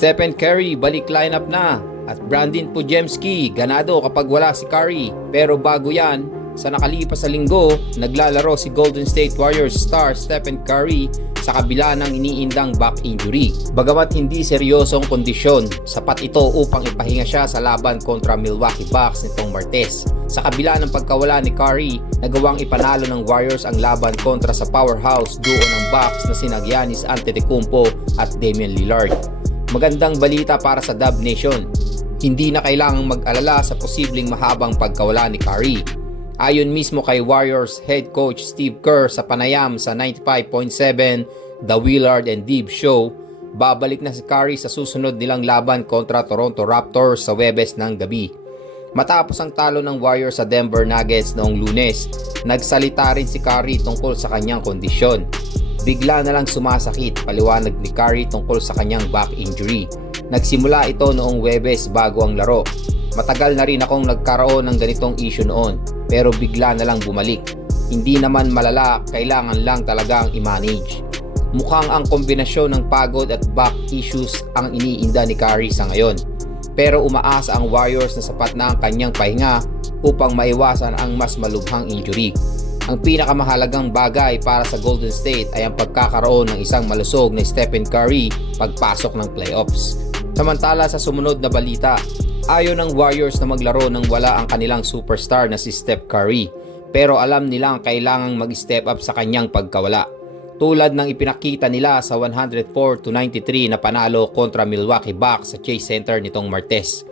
Stephen Curry balik lineup na at Brandon Pujemski ganado kapag wala si Curry. Pero bago yan, sa nakalipas sa linggo, naglalaro si Golden State Warriors star Stephen Curry sa kabila ng iniindang back injury. Bagamat hindi seryosong kondisyon, sapat ito upang ipahinga siya sa laban kontra Milwaukee Bucks nitong Martes. Sa kabila ng pagkawala ni Curry, nagawang ipanalo ng Warriors ang laban kontra sa powerhouse duo ng Bucks na sina Giannis Antetokounmpo at Damian Lillard. Magandang balita para sa Dub Nation. Hindi na kailangang mag-alala sa posibleng mahabang pagkawala ni Curry. Ayon mismo kay Warriors head coach Steve Kerr sa panayam sa 95.7 The Willard and Deeb Show, babalik na si Curry sa susunod nilang laban kontra Toronto Raptors sa Webes ng gabi. Matapos ang talo ng Warriors sa Denver Nuggets noong lunes, nagsalita rin si Curry tungkol sa kanyang kondisyon. Bigla na lang sumasakit paliwanag ni Curry tungkol sa kanyang back injury. Nagsimula ito noong Webes bago ang laro. Matagal na rin akong nagkaroon ng ganitong issue noon pero bigla na lang bumalik. Hindi naman malala, kailangan lang talagang i-manage. Mukhang ang kombinasyon ng pagod at back issues ang iniinda ni Curry sa ngayon. Pero umaasa ang Warriors na sapat na ang kanyang pahinga upang maiwasan ang mas malubhang injury. Ang pinakamahalagang bagay para sa Golden State ay ang pagkakaroon ng isang malusog na Stephen Curry pagpasok ng playoffs. Samantala sa sumunod na balita, ayaw ng Warriors na maglaro nang wala ang kanilang superstar na si Steph Curry. Pero alam nilang kailangang mag-step up sa kanyang pagkawala. Tulad ng ipinakita nila sa 104 to 93 na panalo kontra Milwaukee Bucks sa Chase Center nitong Martes.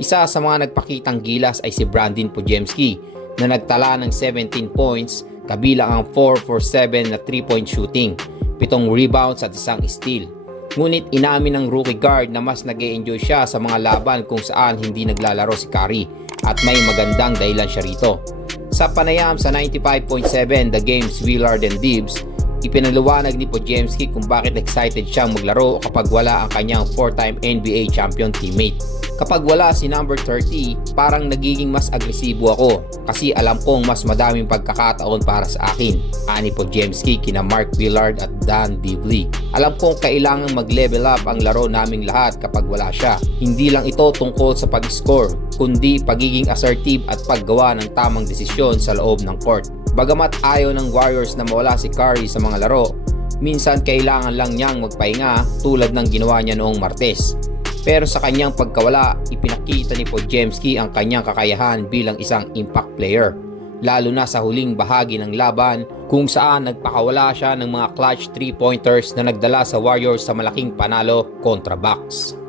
Isa sa mga nagpakitang gilas ay si Brandon Pujemski na nagtala ng 17 points kabilang ang 4 for 7 na 3-point shooting, 7 rebounds at isang steal. Ngunit inamin ng rookie guard na mas nag enjoy siya sa mga laban kung saan hindi naglalaro si Curry at may magandang dahilan siya rito. Sa panayam sa 95.7 The Games Willard and Dibs, ipinaliwanag ni Pojemski kung bakit excited siyang maglaro kapag wala ang kanyang 4-time NBA champion teammate. Kapag wala si number 30, parang nagiging mas agresibo ako kasi alam kong mas madaming pagkakataon para sa akin. Ani Pojemski kina Mark Willard at Dan Divley. Alam kong kailangan mag-level up ang laro naming lahat kapag wala siya. Hindi lang ito tungkol sa pag-score, kundi pagiging assertive at paggawa ng tamang desisyon sa loob ng court. Bagamat ayaw ng Warriors na mawala si Curry sa mga laro, minsan kailangan lang niyang magpahinga tulad ng ginawa niya noong Martes. Pero sa kanyang pagkawala, ipinakita ni Podjemski ang kanyang kakayahan bilang isang impact player. Lalo na sa huling bahagi ng laban kung saan nagpakawala siya ng mga clutch 3-pointers na nagdala sa Warriors sa malaking panalo kontra Bucks.